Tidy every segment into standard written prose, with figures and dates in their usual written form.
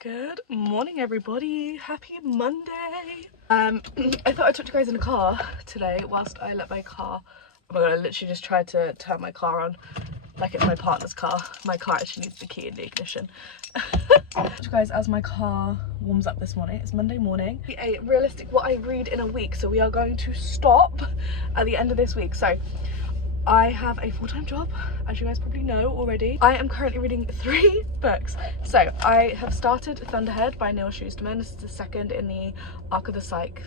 Good morning, everybody. Happy Monday. I thought I'd talk to you guys in the car today whilst I let my car. Oh my god, I literally just tried to turn my car on like it's my partner's car. My car actually needs the key in the ignition. You guys, as my car warms up this morning, it's Monday morning. A realistic what I read in a week, so we are going to stop at the end of this week. So I have a full-time job, as you guys probably know already. I am currently reading 3 books. So I have started Thunderhead by Neil Shusterman. This is the second in the Arc of the Psyche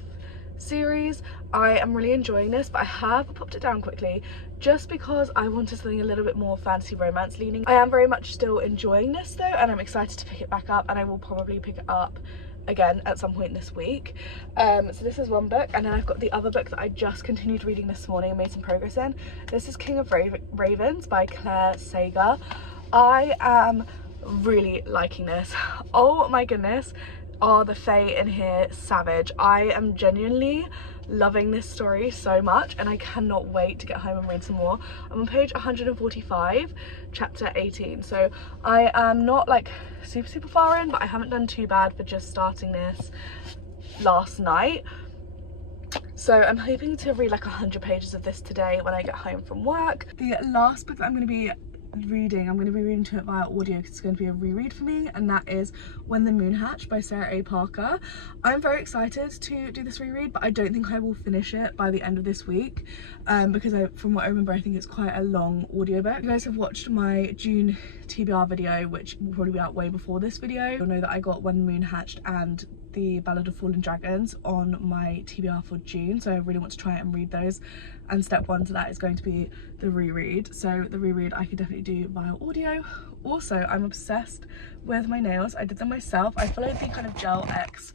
series. I am really enjoying this, but I have popped it down quickly just because I wanted something a little bit more fantasy romance leaning. I am very much still enjoying this though, and I'm excited to pick it back up, and I will probably pick it up again at some point this week. So this is one book, and then I've got the other book that I just continued reading this morning and made some progress in. This is King of Ravens by Claire Sager. I am really liking this. Oh my goodness, are the fae in here savage. I am genuinely loving this story so much, and I cannot wait to get home and read some more. I'm on page 145, chapter 18, so I am not like super far in, but I haven't done too bad for just starting this last night. So I'm hoping to read like 100 pages of this today when I get home from work. The last book that I'm going to be reading to it via audio because it's going to be a reread for me, and that is When the Moon Hatched by Sarah A. Parker. I'm very excited to do this reread, but I don't think I will finish it by the end of this week because from what I remember, I think it's quite a long audiobook. You guys have watched my June TBR video, which will probably be out way before this video. You'll know that I got When the Moon Hatched and the Ballad of Fallen Dragons on my TBR for June, so I really want to try and read those, and step 1 to that is going to be the reread. So the reread I could definitely do via audio. Also, I'm obsessed with my nails. I did them myself. I followed the kind of Gel X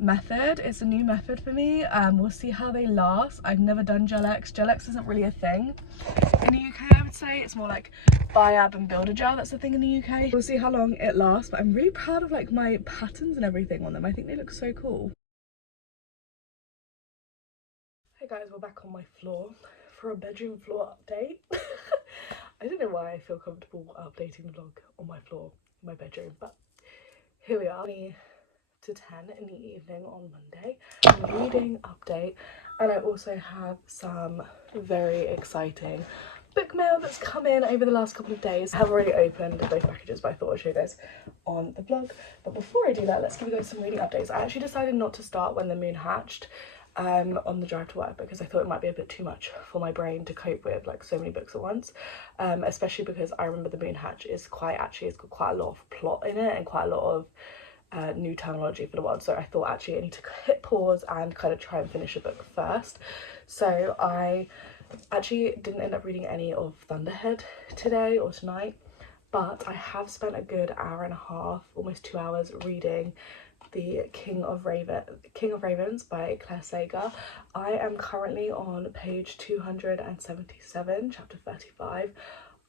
method. It's a new method for me. We'll see how they last. I've never done Gel X. Gel X isn't really a thing in the UK, I would say. It's more like Biab and Builder Gel that's the thing in the UK. We'll see how long it lasts, but I'm really proud of like my patterns and everything on them. I think they look so cool. Hey guys, we're back on my floor for a bedroom floor update. I don't know why I feel comfortable updating the vlog on my floor, my bedroom, but here we are. To 10 in the evening on Monday. Reading update, and I also have some very exciting book mail that's come in over the last couple of days. I have already opened both packages, but I thought I'd show you guys on the vlog. But before I do that, let's give you guys some reading updates. I actually decided not to start When the Moon Hatched on the drive to work because I thought it might be a bit too much for my brain to cope with, like so many books at once, especially because I remember The Moon Hatch is it's got quite a lot of plot in it and quite a lot of new terminology for the world. So I thought actually I need to hit pause and kind of try and finish a book first. So I actually didn't end up reading any of Thunderhead today or tonight, but I have spent a good hour and a half, almost 2 hours, reading the King of Ravens by Claire Sager. I am currently on page 277, chapter 35.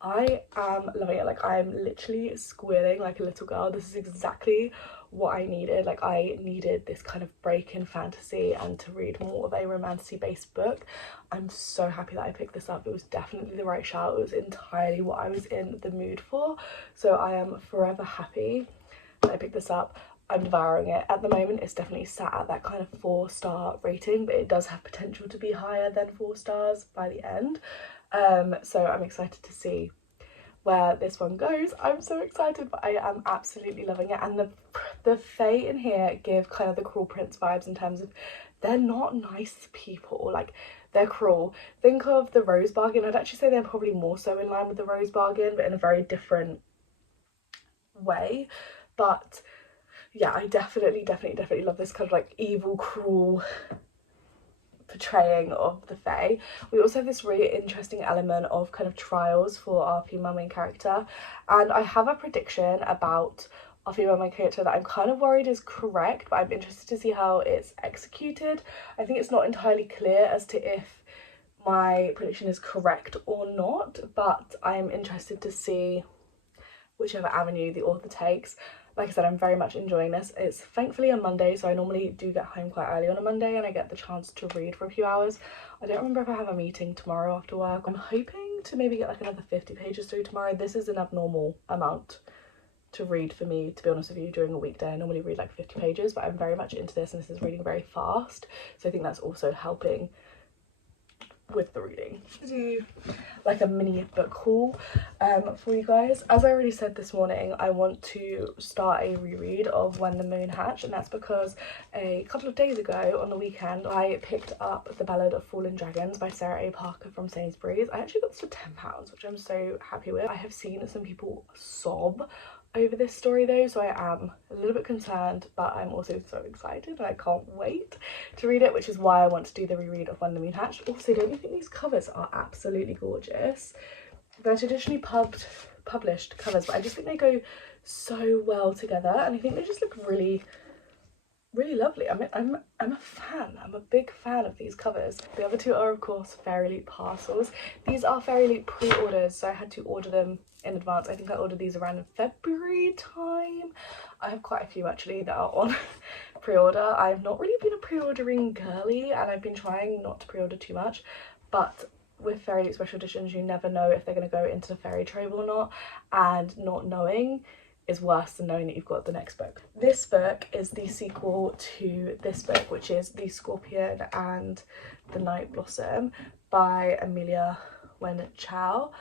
I am loving it. Like, I'm literally squealing like a little girl. This is exactly what I needed. Like, I needed this kind of break in fantasy and to read more of a romantic based book. I'm so happy that I picked this up. It was definitely the right shout. It was entirely what I was in the mood for. So I am forever happy that I picked this up. I'm devouring it. At the moment, it's definitely sat at that kind of 4-star rating, but it does have potential to be higher than 4 stars by the end. So I'm excited to see where this one goes. I'm so excited, but I am absolutely loving it. And the fae in here give kind of the Cruel Prince vibes in terms of they're not nice people. Like, they're cruel. Think of the Rose Bargain. I'd actually say they're probably more so in line with the Rose Bargain, but in a very different way. But yeah, I definitely love this kind of like evil, cruel portraying of the fae. We also have this really interesting element of kind of trials for our female main character, and I have a prediction about our female main character that I'm kind of worried is correct, but I'm interested to see how it's executed. I think it's not entirely clear as to if my prediction is correct or not, but I'm interested to see whichever avenue the author takes. Like I said, I'm very much enjoying this. It's thankfully a Monday, so I normally do get home quite early on a Monday and I get the chance to read for a few hours. I don't remember if I have a meeting tomorrow after work. I'm hoping to maybe get like another 50 pages through tomorrow. This is an abnormal amount to read for me, to be honest with you, during a weekday. I normally read like 50 pages, but I'm very much into this, and this is reading very fast, so I think that's also helping with the reading. Do like a mini book haul for you guys. As I already said this morning, I want to start a reread of When the Moon Hatched, and that's because a couple of days ago on the weekend I picked up The Ballad of Fallen Dragons by Sarah A. Parker from Sainsbury's. I actually got this for £10, which I'm so happy with. I have seen some people sob over this story though, so I am a little bit concerned, but I'm also so excited and I can't wait to read it, which is why I want to do the reread of When the Moon Hatched. Also, don't you think these covers are absolutely gorgeous? They're traditionally published covers, but I just think they go so well together, and I think they just look really lovely. I mean, I'm a fan. I'm a big fan of these covers. The other two are of course Fairy Loot parcels. These are Fairy Loot pre-orders, so I had to order them in advance. I think I ordered these around February time. I have quite a few actually that are on pre-order. I've not really been a pre-ordering girly, and I've been trying not to pre-order too much, but with Fairy Loot special editions you never know if they're going to go into the fairy trove or not, and not knowing is worse than knowing that you've got the next book. This book is the sequel to this book, which is The Scorpion and the Night Blossom by Amelia Wen Zhao.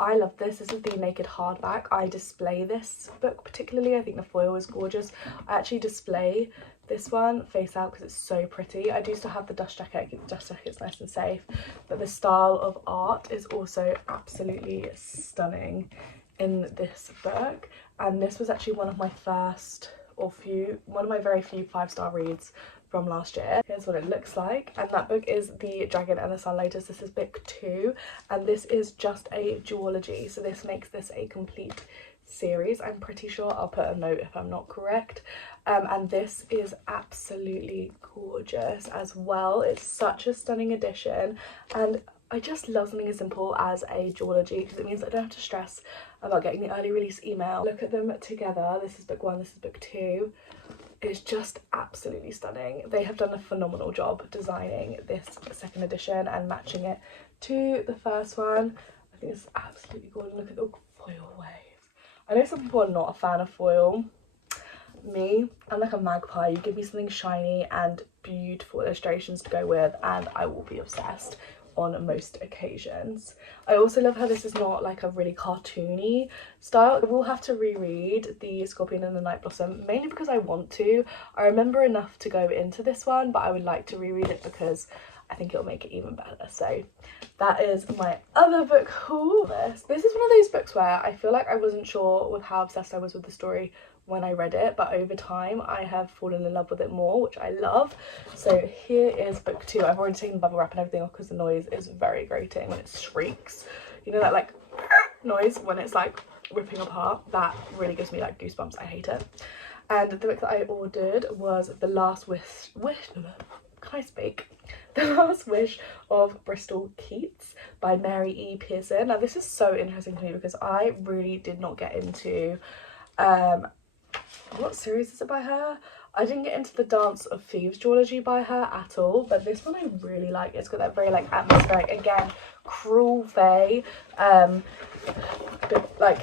I love this. This is the naked hardback. I display this book particularly. I think the foil is gorgeous. I actually display this one face out because it's so pretty. I do still have the dust jacket. I keep the dust jacket's nice and safe, but the style of art is also absolutely stunning in this book, and this was actually one of my very few 5-star reads from last year. Here's what it looks like, and that book is The Dragon and the Sun Lotus. This is book 2, and this is just a duology, so this makes this a complete series. I'm pretty sure. I'll put a note if I'm not correct. And this is absolutely gorgeous as well. It's such a stunning edition, and I just love something as simple as a duology because it means I don't have to stress about getting the early release email. Look at them together. This is book 1, this is book 2. It's just absolutely stunning. They have done a phenomenal job designing this second edition and matching it to the first one. I think it's absolutely gorgeous. Look at the foil wave. I know some people are not a fan of foil. Me, I'm like a magpie. You give me something shiny and beautiful illustrations to go with and I will be obsessed on most occasions. I also love how this is not like a really cartoony style. I will have to reread The Scorpion and the Night Blossom, mainly because I want to. I remember enough to go into this one, but I would like to reread it because I think it'll make it even better. So that is my other book haul. This is one of those books where I feel like I wasn't sure with how obsessed I was with the story when I read it, but over time I have fallen in love with it more, which I love. So here is book 2. I've already taken the bubble wrap and everything off because the noise is very grating when it shrieks. You know that like noise when it's like ripping apart? That really gives me like goosebumps. I hate it. And the book that I ordered was The Last Wish. Can I speak? The Last Wish of Bristol Keats by Mary E. Pearson. Now this is so interesting to me because I really did not get into what series is it by her? I didn't get into the Dance of Thieves duology by her at all, but this one I really like. It's got that very like atmospheric, again, cruel fae like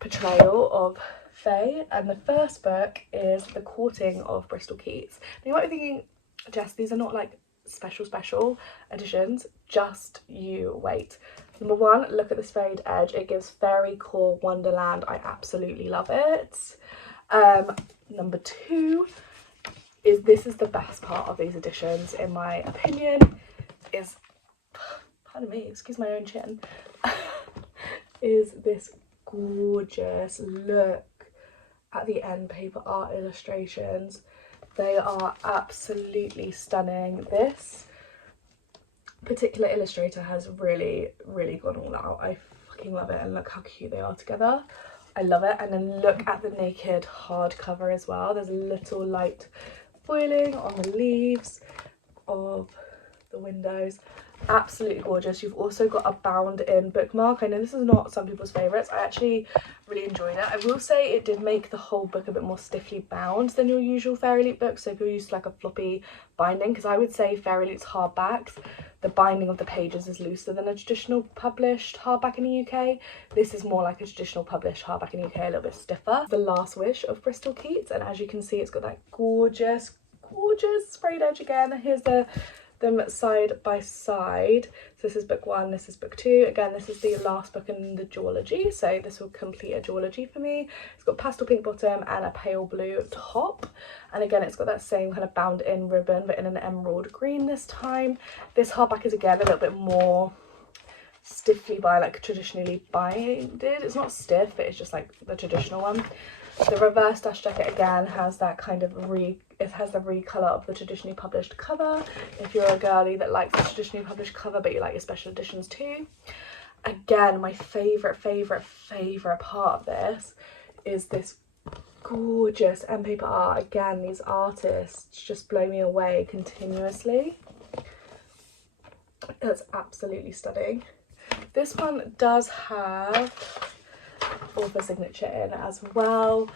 portrayal of fae. And the first book is The Courting of Bristol Keats. Now you might be thinking, Jess, these are not like special editions, just you wait. Number 1, look at this frayed edge. It gives fairy core wonderland. I absolutely love it. Number 2 is, this is the best part of these editions in my opinion, is, pardon me, excuse my own chin, is this gorgeous look at the end paper art illustrations. They are absolutely stunning. This particular illustrator has really gone all out. I fucking love it, and look how cute they are together. I love it. And then look at the naked hardcover as well. There's a little light foiling on the leaves of the windows. Absolutely gorgeous. You've also got a bound in bookmark. I know this is not some people's favourites. I actually really enjoyed it. I will say it did make the whole book a bit more stiffly bound than your usual Fairy Loot book. So if you're used to like a floppy binding, because I would say Fairy Loot's hardbacks, the binding of the pages is looser than a traditional published hardback in the UK. This is more like a traditional published hardback in the UK, a little bit stiffer. The Last Wish of Bristol Keats, and as you can see, it's got that gorgeous sprayed edge again. Here's them side by side. So this is book 1, this is book 2. Again, this is the last book in the duology, so this will complete a duology for me. It's got pastel pink bottom and a pale blue top, and again it's got that same kind of bound in ribbon but in an emerald green this time. This hardback is again a little bit more stiffly traditionally binded. It's not stiff, but it's just like the traditional one. The reverse dash jacket again has that kind of it has the recolour of the traditionally published cover, if you're a girly that likes the traditionally published cover but you like your special editions too. Again, my favourite part of this is this gorgeous end paper art. Again, these artists just blow me away continuously. It's absolutely stunning. This one does have author signature in as well.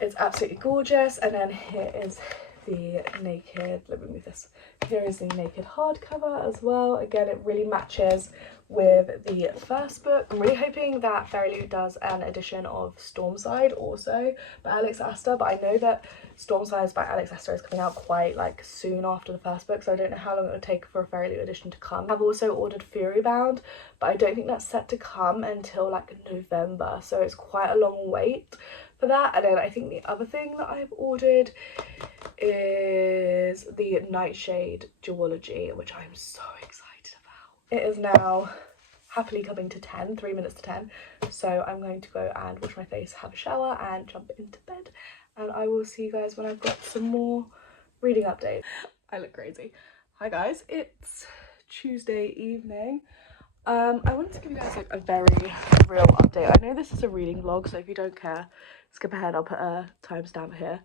It's absolutely gorgeous. And then here is the naked, let me move this, here is the naked hardcover as well. Again, it really matches with the first book. I'm really hoping that Fairy Loot does an edition of Stormside also by Alex Astor, but I know that Stormside by Alex Astor is coming out quite like soon after the first book, so I don't know how long it would take for a Fairy Loot edition to come. I've also ordered Fury Bound, but I don't think that's set to come until like November, so it's quite a long wait for that. And then I think the other thing that I've ordered is the Nightshade duology, which I'm so excited about. It is now happily coming to 10, 3 minutes to 10, so I'm going to go and wash my face, have a shower and jump into bed, and I will see you guys when I've got some more reading updates. I look crazy. Hi guys, it's Tuesday evening. I wanted to give you guys like a very real update. I know this is a reading vlog, so if you don't care, skip ahead, I'll put a timestamp here.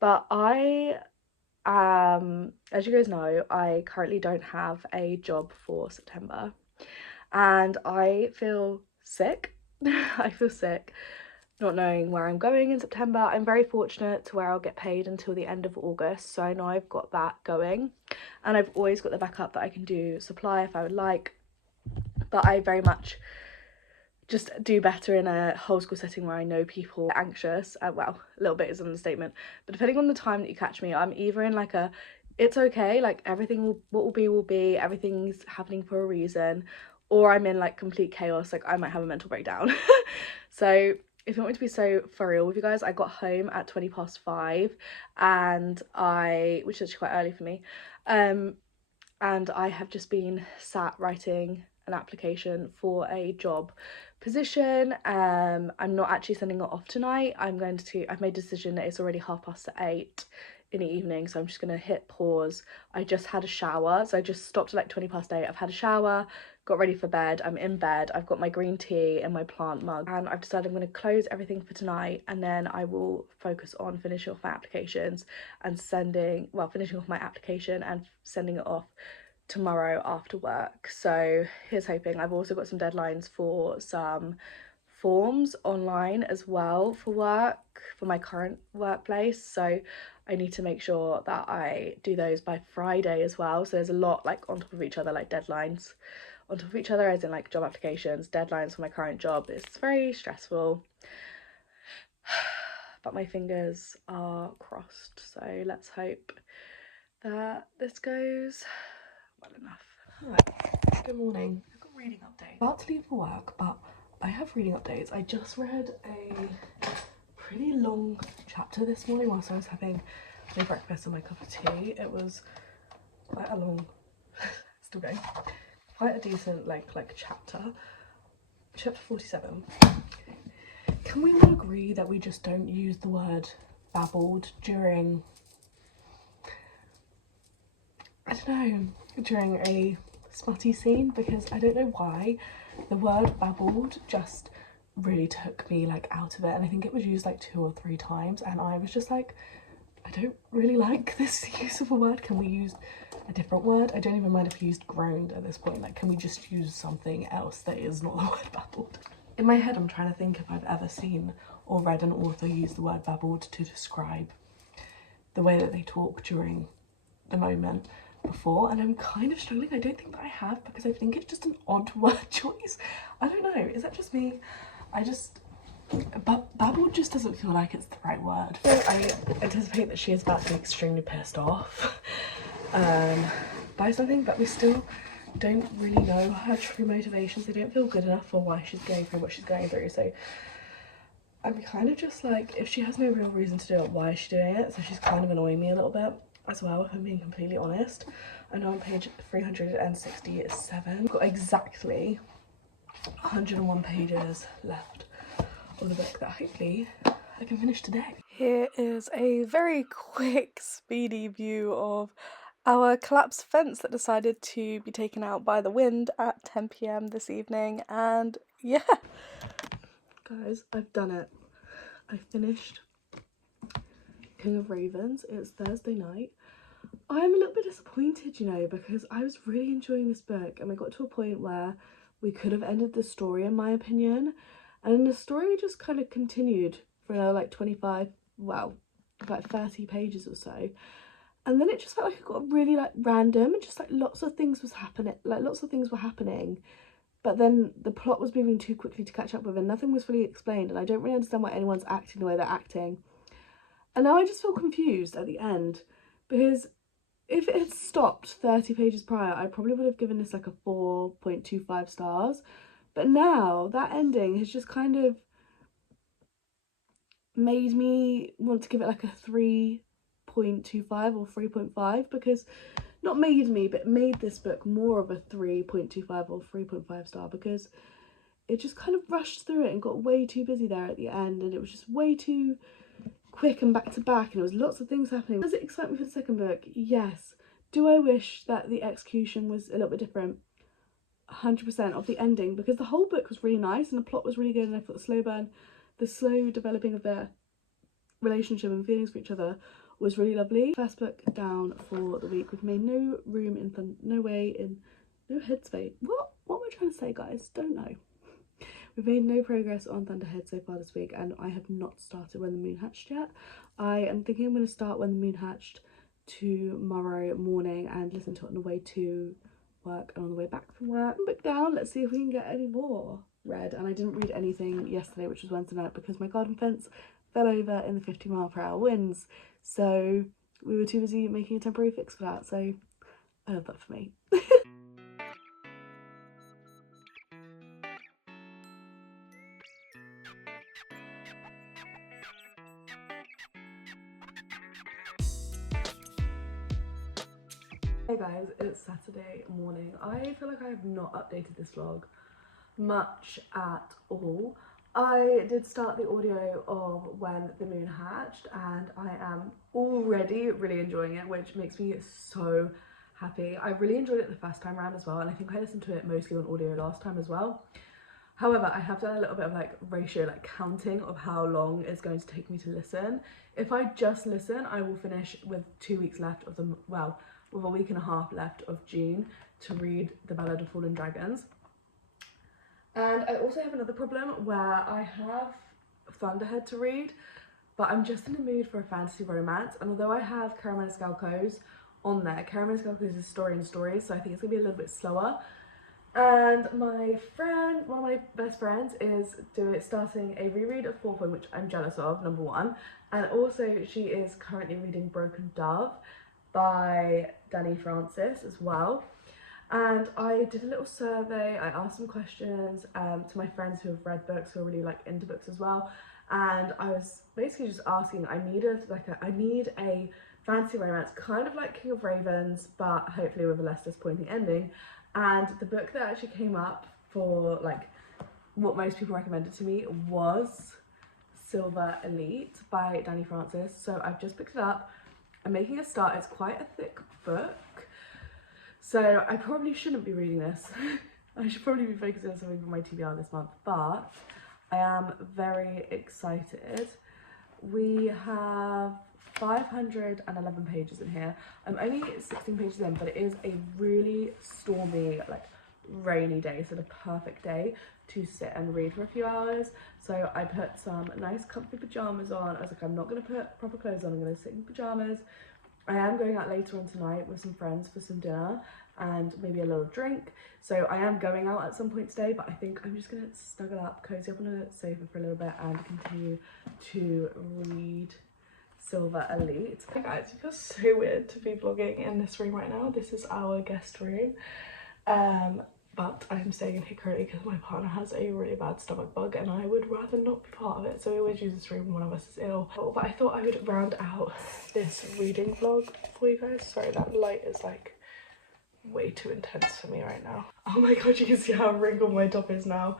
But as you guys know, I currently don't have a job for September, and I feel sick. I feel sick not knowing where I'm going in September. I'm very fortunate to where I'll get paid until the end of August, so I know I've got that going, and I've always got the backup that I can do supply if I would like. But I very much just do better in a whole school setting where I know people are anxious. Well, a little bit is an understatement, but depending on the time that you catch me, I'm either in like a it's okay, like everything what will be, everything's happening for a reason, or I'm in like complete chaos, like I might have a mental breakdown. So if you want me to be so for real with you guys, I got home at 5:20, and which is actually quite early for me, and I have just been sat writing an application for a job position. I'm not actually sending it off tonight. I've made a decision that it's already 8:30 in the evening, so I'm just gonna hit pause. I just had a shower, so I just stopped at like 8:20. I've had a shower, got ready for bed, I'm in bed, I've got my green tea in my plant mug, and I've decided I'm going to close everything for tonight, and then I will focus on finishing off my applications and finishing off my application and sending it off tomorrow after work. So here's hoping. I've also got some deadlines for some forms online as well for work, for my current workplace, so I need to make sure that I do those by Friday as well. So there's a lot like on top of each other, like deadlines on top of each other, as in like job applications, deadlines for my current job. It's very stressful, but my fingers are crossed, so let's hope that this goes well enough. Hi, good morning. I've got a reading update. About to leave for work, but I have reading updates. I just read a pretty long chapter this morning whilst I was having my breakfast and my cup of tea. It was quite a long still going, quite a decent like chapter 47. Can we all agree that we just don't use the word babbled during, I don't know, during a smutty scene? Because I don't know why the word babbled just really took me like out of it, and I think it was used like 2 or 3 times, and I was just like, I don't really like this use of a word. Can we use a different word? I don't even mind if we used groaned at this point. Like, can we just use something else that is not the word babbled? In my head, I'm trying to think if I've ever seen or read an author use the word babbled to describe the way that they talk during the moment before, and I'm kind of struggling. I don't think that I have, because I think it's just an odd word choice. I don't know, is that just me? Babbled just doesn't feel like it's the right word. So I anticipate that she is about to be extremely pissed off by something, but we still don't really know her true motivations. They don't feel good enough for why she's going through what she's going through. So I'm kind of just like, if she has no real reason to do it, why is she doing it? So she's kind of annoying me a little bit as well, if I'm being completely honest. I know on page 367. I've got exactly 101 pages left of the book that hopefully I can finish today. Here is a very quick, speedy view of our collapsed fence that decided to be taken out by the wind at 10 p.m. this evening, and yeah. Guys, I've done it. I finished King of Ravens. It's Thursday night. I'm a little bit disappointed, you know, because I was really enjoying this book, and we got to a point where we could have ended the story, in my opinion, and then the story just kind of continued for another like 25, well, about 30 pages or so, and then it just felt like it got really like random, and just like lots of things were happening, but then the plot was moving too quickly to catch up with, and nothing was fully explained, and I don't really understand why anyone's acting the way they're acting. And now I just feel confused at the end, because if it had stopped 30 pages prior, I probably would have given this like a 4.25 stars. But now that ending has just kind of made me want to give it like a 3.25 or 3.5, because not made me, but made this book more of a 3.25 or 3.5 star, because it just kind of rushed through it and got way too busy there at the end, and it was just way too quick and back to back, and there was lots of things happening. Does it excite me for the second book? Yes. Do I wish that the execution was a little bit different? 100% of the ending, because the whole book was really nice and the plot was really good, and I thought the slow developing of their relationship and feelings for each other was really lovely. First book down for the week. We've made no headspace. What am I trying to say, guys? Don't know. We've made no progress on Thunderhead so far this week, and I have not started When the Moon Hatched yet. I am thinking I'm going to start When the Moon Hatched tomorrow morning and listen to it on the way to work and on the way back from work. Book down, let's see if we can get any more read. And I didn't read anything yesterday, which was Wednesday night, because my garden fence fell over in the 50-mile-per-hour winds, so we were too busy making a temporary fix for that. So I love that for me. Hey guys, it's Saturday morning. I feel like I have not updated this vlog much at all. I did start the audio of When the Moon Hatched, and I am already really enjoying it, which makes me so happy. I really enjoyed it the first time around as well, and I think I listened to it mostly on audio last time as well. However, I have done a little bit of like ratio, like counting of how long it's going to take me to listen. If I just listen, I will finish with 2 weeks left of the, well, with a week and a half left of June to read The Ballad of Fallen Dragons. And I also have another problem where I have Thunderhead to read, but I'm just in the mood for a fantasy romance. And although I have Carameliscalco's on there, Carameliscalco's is story in stories, so I think it's gonna be a little bit slower. And my friend, one of my best friends, is starting a reread of 4 Point, which I'm jealous of, number one. And also she is currently reading Broken Dove by Danny Francis as well. And I did a little survey, I asked some questions to my friends who have read books, who are really like into books as well. And I was basically just asking, I need a fantasy romance, kind of like King of Ravens, but hopefully with a less disappointing ending. And the book that actually came up for like what most people recommended to me was Silver Elite by Danny Francis. So I've just picked it up. I'm making a start. It's quite a thick book, so I probably shouldn't be reading this. I should probably be focusing on something for my TBR this month, but I am very excited. We have 511 pages in here. I'm only 16 pages in, but it is a really stormy, like rainy day, so the perfect day to sit and read for a few hours. So I put some nice comfy pajamas on. I was like, I'm not going to put proper clothes on, I'm going to sit in pajamas. I am going out later on tonight with some friends for some dinner and maybe a little drink. So I am going out at some point today, but I think I'm just going to snuggle up, cozy up on a sofa for a little bit and continue to read Silver Elite. Hey guys, it feels so weird to be vlogging in this room right now. This is our guest room. But I'm staying in here currently because my partner has a really bad stomach bug and I would rather not be part of it. So we always use this room when one of us is ill. But I thought I would round out this reading vlog for you guys. Sorry, that light is like way too intense for me right now. Oh my god, you can see how wrinkled my top is now.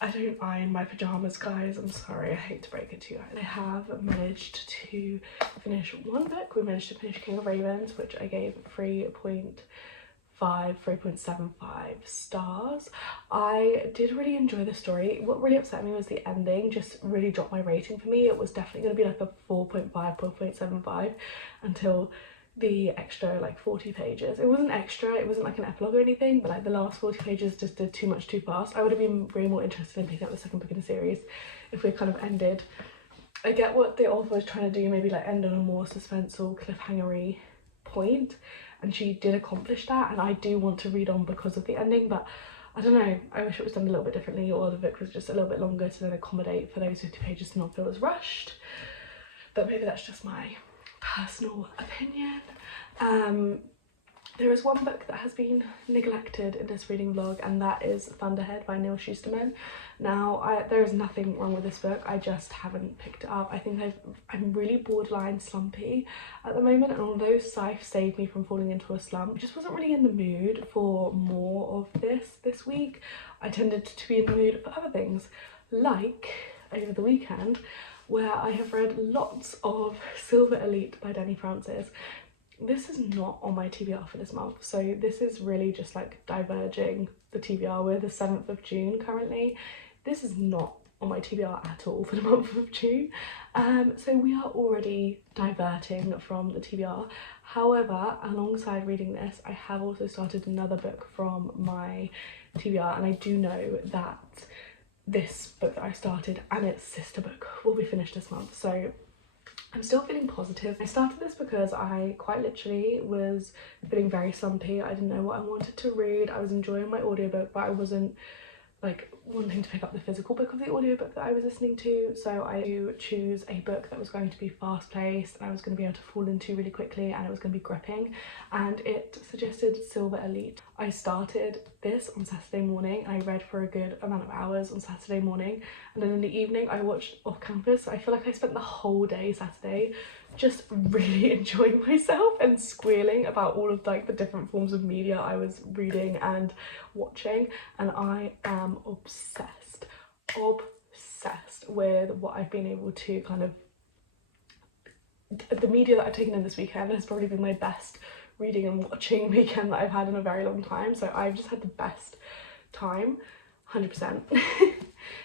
I don't iron my pajamas, guys. I'm sorry, I hate to break it to you guys. I have managed to finish one book. We managed to finish King of Ravens, which I gave 3.75 stars. I did really enjoy the story. What really upset me was the ending just really dropped my rating for me. It was definitely going to be like a 4.5, 4.75 until the extra like 40 pages. It wasn't extra, it wasn't like an epilogue or anything, but like the last 40 pages just did too much too fast. I would have been way more interested in picking up the second book in the series if we kind of ended. I get what the author was trying to do, maybe like end on a more suspenseful, cliffhanger-y point, and she did accomplish that, and I do want to read on because of the ending, but I don't know, I wish it was done a little bit differently, or the book was just a little bit longer to then accommodate for those 50 pages to not feel as rushed. But maybe that's just my personal opinion. There is one book that has been neglected in this reading vlog, and that is Thunderhead by Neil Shusterman. Now, there is nothing wrong with this book, I just haven't picked it up. I think I'm really borderline slumpy at the moment, and although Scythe saved me from falling into a slump, I just wasn't really in the mood for more of this week. I tended to be in the mood for other things, like over the weekend, where I have read lots of Silver Elite by Danny Francis. This is not on my TBR for this month, so this is really just like diverging the TBR. We're the 7th of June currently. This is not on my TBR at all for the month of June. So we are already diverting from the TBR. However, alongside reading this, I have also started another book from my TBR, and I do know that this book that I started and its sister book will be finished this month, so I'm still feeling positive. I started this because I quite literally was feeling very slumpy. I didn't know what I wanted to read. I was enjoying my audiobook, but I wasn't like wanting to pick up the physical book of the audiobook that I was listening to, so I do choose a book that was going to be fast paced and I was going to be able to fall into really quickly, and it was going to be gripping, and it suggested Silver Elite. I started this on Saturday morning and I read for a good amount of hours on Saturday morning, and then in the evening I watched Off Campus. So I feel like I spent the whole day Saturday just really enjoying myself and squealing about all of like the different forms of media I was reading and watching, and I am obsessed with what I've been able to kind of, the media that I've taken in this weekend has probably been my best reading and watching weekend that I've had in a very long time, so I've just had the best time, 100%.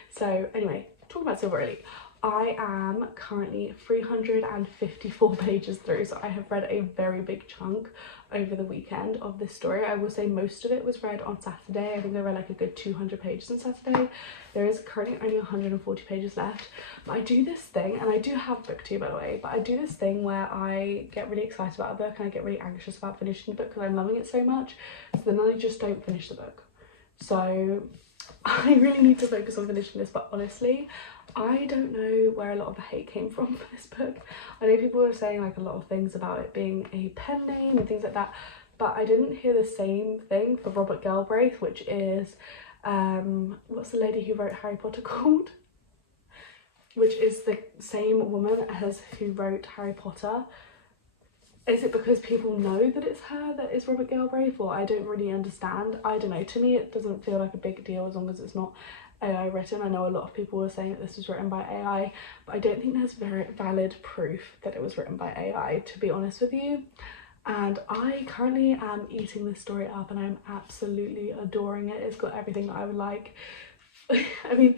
So anyway, talking about Silver Elite, I am currently 354 pages through, so I have read a very big chunk over the weekend of this story. I will say most of it was read on Saturday. I think I read like a good 200 pages on Saturday. There is currently only 140 pages left. But I do this thing, and I do have book 2 by the way, but I do this thing where I get really excited about a book and I get really anxious about finishing the book because I'm loving it so much, so then I just don't finish the book. So I really need to focus on finishing this, but honestly, I don't know where a lot of the hate came from for this book. I know people were saying like a lot of things about it being a pen name and things like that, but I didn't hear the same thing for Robert Galbraith, which is, what's the lady who wrote Harry Potter called? Which is the same woman as who wrote Harry Potter. Is it because people know that it's her that is Robert Galbraith, or I don't really understand? I don't know, to me it doesn't feel like a big deal as long as it's not AI written. I know a lot of people were saying that this was written by AI, but I don't think there's very valid proof that it was written by AI, to be honest with you. And I currently am eating this story up and I'm absolutely adoring it. It's got everything that I would like. I mean,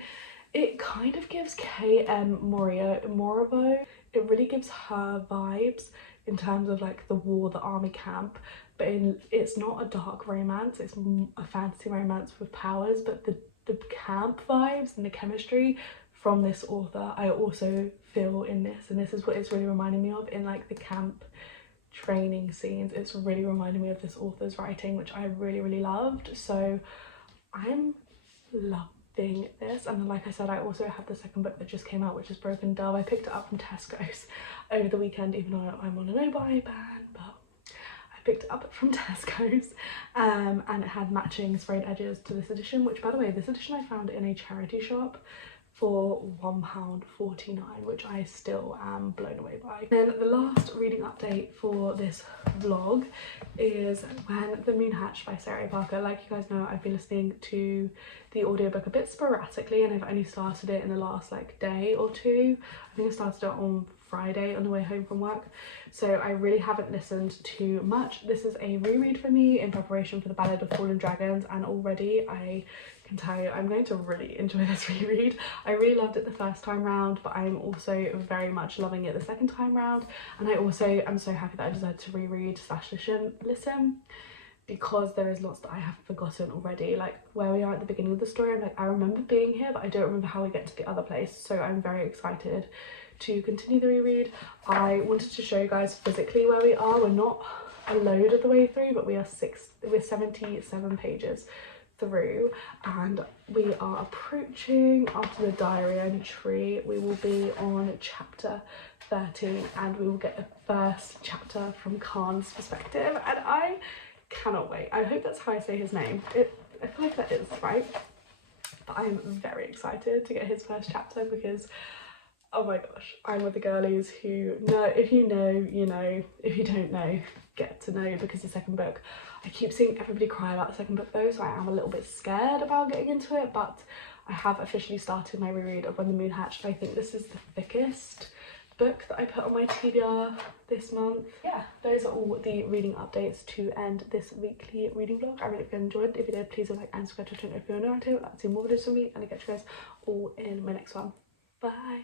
it kind of gives K.M. Moravo it really gives her vibes in terms of like the war, the army camp, but it's not a dark romance, it's a fantasy romance with powers, but the camp vibes and the chemistry from this author I also feel in this, and this is what it's really reminding me of in like the camp training scenes. It's really reminding me of this author's writing, which I really loved. So I'm loving this. And then, like I said, I also have the second book that just came out, which is Broken Dove. I picked it up from Tesco's over the weekend, even though I'm on a no-buy ban, but I picked it up from Tesco's, and it had matching sprayed edges to this edition, which, by the way, this edition I found in a charity shop for £1.49, which I still am blown away by. Then the last reading update for this vlog is When the Moon Hatched by Sarah A. Parker. Like you guys know, I've been listening to the audiobook a bit sporadically, and I've only started it in the last like day or two. I think I started it on Friday on the way home from work, so I really haven't listened to much. This is a reread for me in preparation for the Ballad of Fallen Dragons, and already I can tell you I'm going to really enjoy this reread. I really loved it the first time round, but I'm also very much loving it the second time round, and I also am so happy that I decided to reread / listen, because there is lots that I have forgotten already. Like where we are at the beginning of the story, I'm like, I remember being here, but I don't remember how we get to the other place, so I'm very excited to continue the reread. I wanted to show you guys physically where we are. We're not a load of the way through, but we're 77 pages through, and we are approaching, after the diary entry, we will be on chapter 13, and we will get the first chapter from Khan's perspective, and I cannot wait. I hope that's how I say his name. I feel like that is right, but I'm very excited to get his first chapter, because oh my gosh, I'm with the girlies who know. If you know, you know. If you don't know, get to know, because the second book, I keep seeing everybody cry about the second book though, so I am a little bit scared about getting into it, but I have officially started my reread of When the Moon Hatched. I think this is the thickest book that I put on my TBR this month. Yeah, those are all the reading updates to end this weekly reading vlog. I really hope you enjoyed. If you did, please like and subscribe to the channel if you're new to it. I'd like to see more videos from me, and I'll catch you guys all in my next one. Bye.